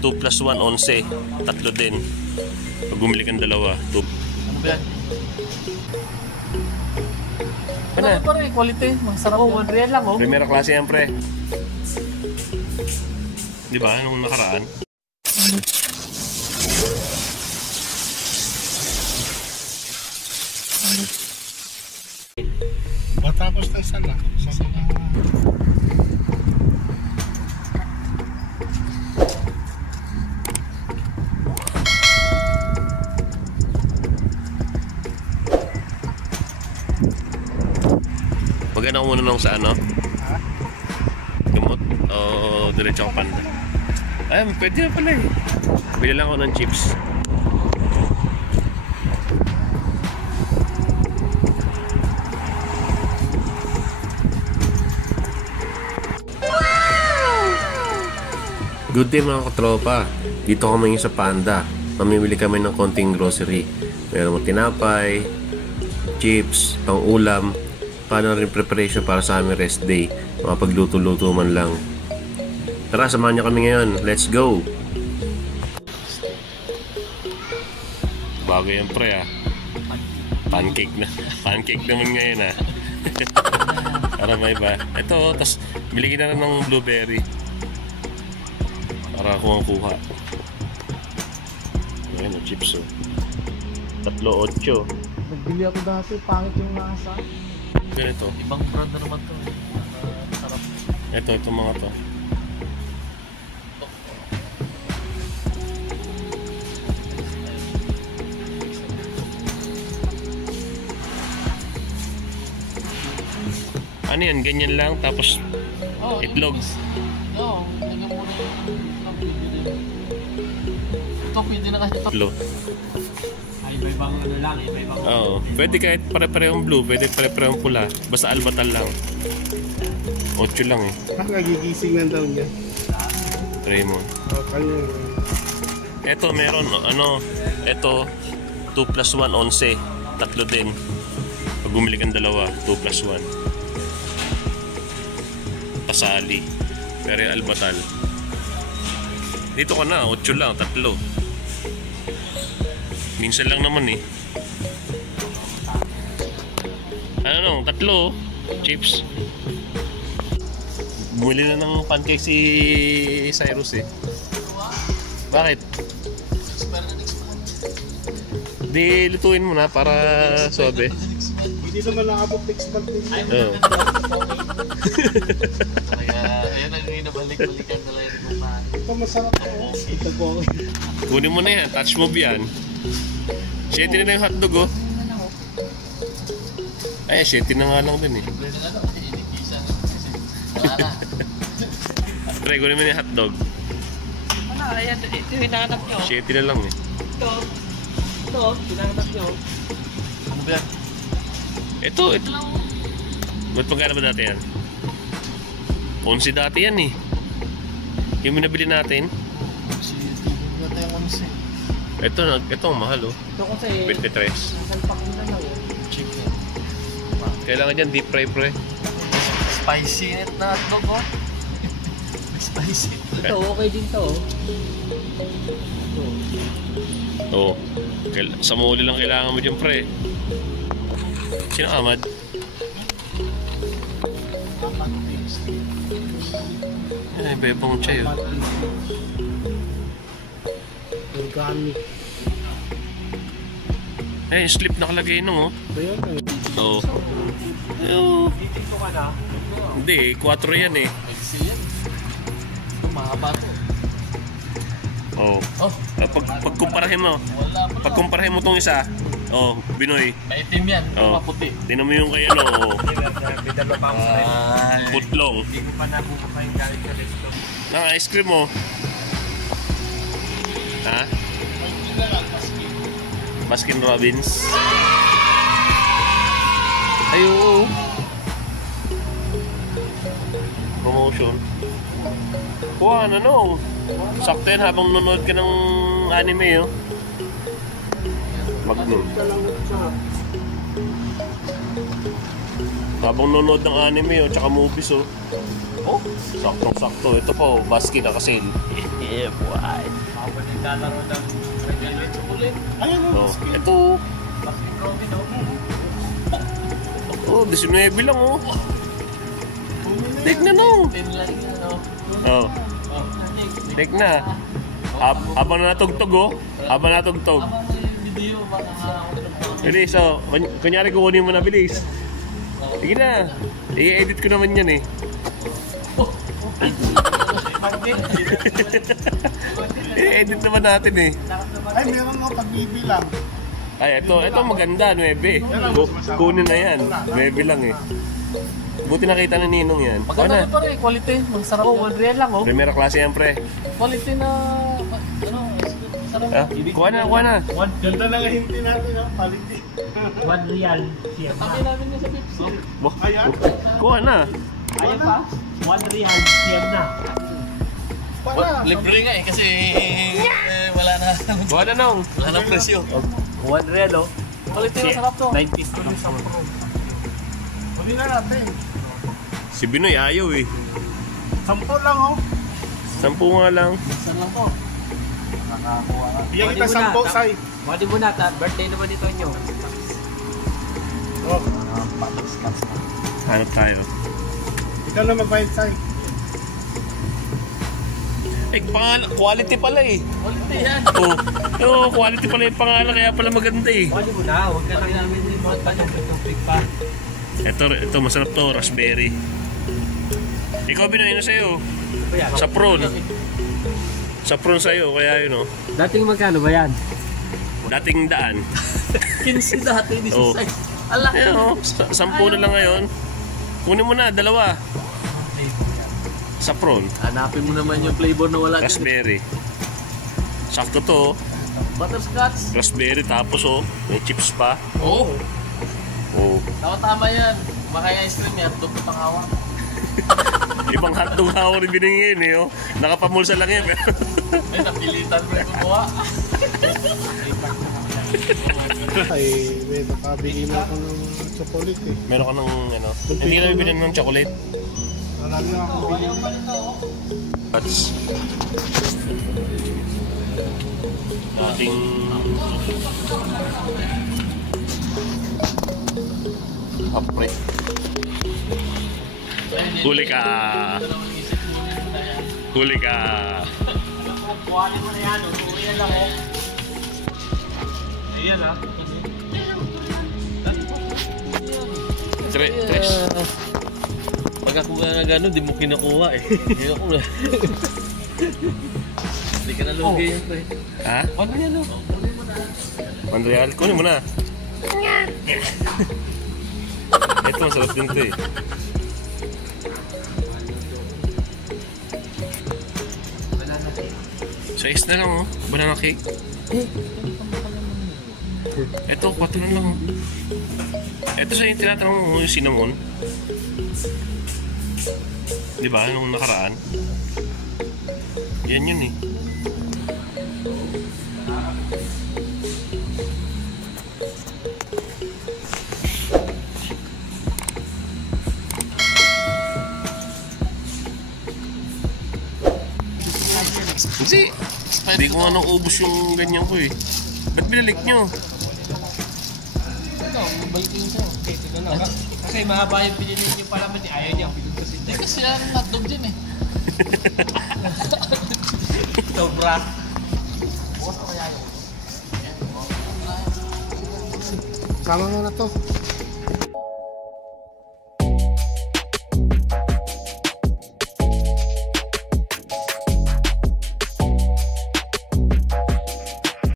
2 plus 1, 11. Tatlo din. Pag bumili kang dalawa, 2. Ano ba yan? Ano? Ano pa rin, quality. Masarap yan. 1 real lang, oh. Primera klase yan, pre. Di ba? Nung nakaraan. Matapos ng sala. Maganda ko muna nung sa ano? Gamot? O diretso ang panda? Ay, pwede na pala eh. Bili lang ako ng chips. Good day mga katropa. Dito kami sa Panda. Mamimili kami ng konting grocery. Meron tinapay, chips, pang ulam, paano rin preparation para sa aming rest day. Makapagluto-luto man lang. Tara, samahan niyo kami ngayon. Let's go! Bago yan pre ah. Pancake na. Pancake naman ngayon ah. Para may ba? Ito, tas biligin na rin ng blueberry. Para kuha. Ayan o, chips o. 3.8. Nagbili ako dati, pangit yung nasa. Ganito. Ibang brand na naman to. Sarap. Ito mga to. Ano yan? Ganyan lang tapos itlog. Oo, lagyan muna yung ito pwede na kasi ito. Blue. Ay, iba-ibang ano lang, iba-ibang. Oo. Pwede kahit pare-parehong blue, pwede pare-parehong pula. Basta albatal lang. 8 lang eh. Nagigising lang daw niya. Try mo. Kanya. Eto meron, eto 2 plus 1, 11. Tatlo din. Pag bumili kang dalawa, 2 plus 1. Pasali. Pero yung albatal. Dito ka na, 8 lang, tatlo. Minsan lang naman eh. Ano, tatlo. Chips. Bumili na ng pancake si Cyrus eh. Bakit? Di lutuin mo na para suabe. Hindi naman nakabot next month din. Oo. Kaya, ayan ang nabalik-balikan na lang yung kumain. Ito masarap ko. Ito ko. Kunin mo na yan, touch move yan. 7 na yung hotdog oh. Ay, 7 na nga lang din eh. Try, kunin mo na yung hotdog. Wala, ayan, ito yung hinahanap nyo. 7 na lang eh. Ito, hinahanap nyo. Ano ba yan? Ito. Ba't magkano ba dati yan? 11 dati yan eh. Yung minabili natin. Si Tigil na tayo 11. Ito ang mahal oh. Ito kasi, 23. nasalpak mo na lang eh. Cheap yan. Kailangan dyan deep fry pre. Spicy na hotdog oh. Spicy. Ito, okay din to oh. Oo. Sa muli lang kailangan mo dyan pre. Sino Ahmad? Ay, bebang chay oh. Organic. Eh, slip nakalagay nung oh. Ito yan eh. Oo. Oo. Dito ka na. Hindi, 4 yan eh. Excel yan. Ito, mahaba to. Oo. Oh, Pagkumparahin mo. wala pa. Pagkumparahin mo tong isa. Oh, Binoy. Maitim yan, Oh. maputi. Tingnan mo yung kay ano, oh. Bidalo pa ako sa rin. Putlong. Hindi ko pa nabubuka yung galing ka rin. Nang ice cream mo. Ha? Baskin Robbins. Ay, oo. Promotion. Kuha na no. Sakto yan habang nanonood ka ng anime oh. Magnum. Habang nanonood ng anime oh, tsaka movies oh. Oh, saktong-sakto. Ito po, Baskin naka-sale. Yeah, boy. Habang naglalaro ng regular chocolate. Ayun Oh, ito. Baskin Robin, Oh, 19 lang oh. Take na no. 10 lang yan, Oh, take na. Habang natugtog oh. Habang natugtog. Habang may video, baka ako ng Bilis oh. Kunyari kukunin mo na bilis. Sige na. I-edit ko naman yan eh. I-edit naman natin eh. Ay, meron ako pagbibilang. Ay, ito maganda, 9. Kunin na yan. 9 lang eh. Buti nakita na Ninong yan. Maganda na pa rin, quality. Masarap Oh, 1 real lang oh. Primera klase yan, pre. Quality na, ano, sarap. Ah, kuha na. Ganda na nga hindi natin ang quality. 1 real siya. Sabi namin niya sa Pepsi. Ayan. Kuha na. Ayaw pa? 1 real siya na. Wala. Libre nga eh, kasi wala na. Kuha na nung. Wala na presyo. 1 real oh. Quality, masarap to. 90 to. Huli na natin. Si Binoy ayaw eh. 10 lang oh. 10 nga lang. Saan lang to? Bigyan kita 10, Sai. Pwede mo na, birthday naman ito nyo. Oh, Hanap tayo. ikaw na magbayad, Sai. Eh, pangalan, quality pala eh. Quality yan. Oh, quality pala yung pangalan, kaya pala maganda eh. Pwede mo na, huwag ka lang namin limot pa yung tupig pa. Ito masarap to, raspberry. Ikaw Binoy, ano sa'yo? Sa prawn. Sa prawn sa'yo, kaya yun oh. Dating magkano ba yan? Dating daan. 15 dati, this Oh. is size. Alak. Ayan oh, 10 na lang ngayon. Kunin mo na, 2. Sa prawn, Hanapin mo naman yung flavor na wala dyan. raspberry. Sakto to oh. Butterscotch. Raspberry tapos oh, may chips pa. Oo. Oh. Tama yan. Makaya ice cream yan. Doon pang hawak. Ibang hotdog hawak rin biningin eh oh. Nakapamulsa lang yan pero Ay, napilitan mo yung gumawa. Ay, may nakabili na ako ng chocolate eh. meron ka ng ano. Hindi ka namin binan ng chocolate. Marami na ako bili. That's dating apre. Huli ka. Huli ka. Kuhanin mo na yan, 2 real lang oh. Ayan ha. Tres. Pag ako nga gano'n, di mo kinakuha eh. Hindi ako na. Hindi ka nalugi yan pre. Ha? Ano yan o? Mandreal, kunin mo na. Ito, masarap din to eh. Size na lang oh, banana cake. Ito, 4 na lang oh. Ito sa yung tinatanong mo yung cinnamon. Di ba, nung nakaraan? Yan yun eh. Hindi. Hindi ko nga naubos yung ganyan ko eh. Ba't binalik nyo? Ikaw, balik yun sa'yo. Okay, ito na. Kasi mahaba yung pinili niyo pala man, ayaw niya. Pinagpasin Eh, kasi yan hotdog din eh. Sobra. Sama mo na to.